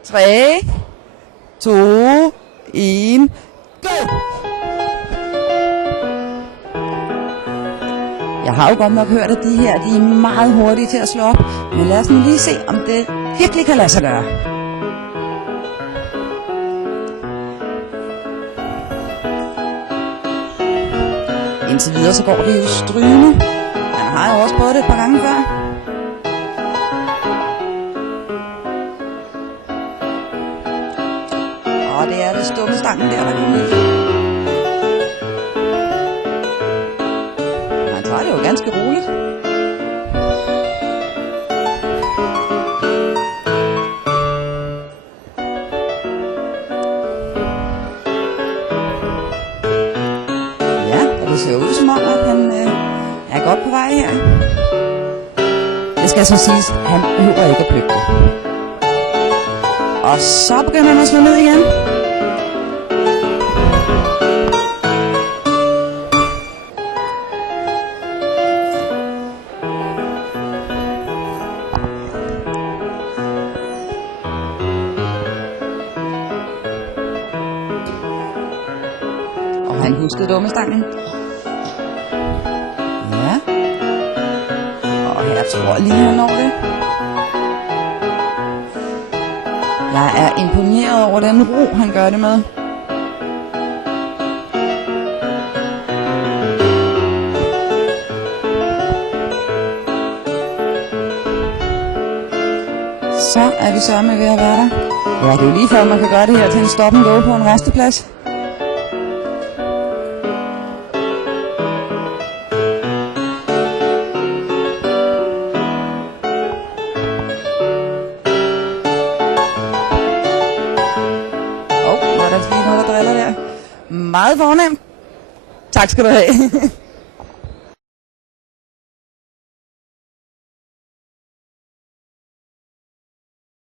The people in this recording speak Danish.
3, 2, 1, go! Jeg har jo godt nok hørt, at de her de er meget hurtige til at slå op, men lad os nu lige se, om det virkelig kan lade sig gøre. Indtil videre så går det jo strygende. Han har jo også prøvet det et par gange før. Og det er det stumme stangen der kommer ud. Han tager det jo ganske roligt. Ja, og det ser ud som om, at han er godt på vej her. Det skal så siges, han behøver ikke at plukke det. Og så begynder han at slå ned igen. Og han huskede dummestangen. Ja. Og her tror jeg lige, han når det. Jeg er imponeret over den ro, han gør det med. Så er vi sørme ved at være der. Ja, det er jo lige før, man kan gøre det her til en stop and go på en resteplads. Meget fornemt. Tak skal du have.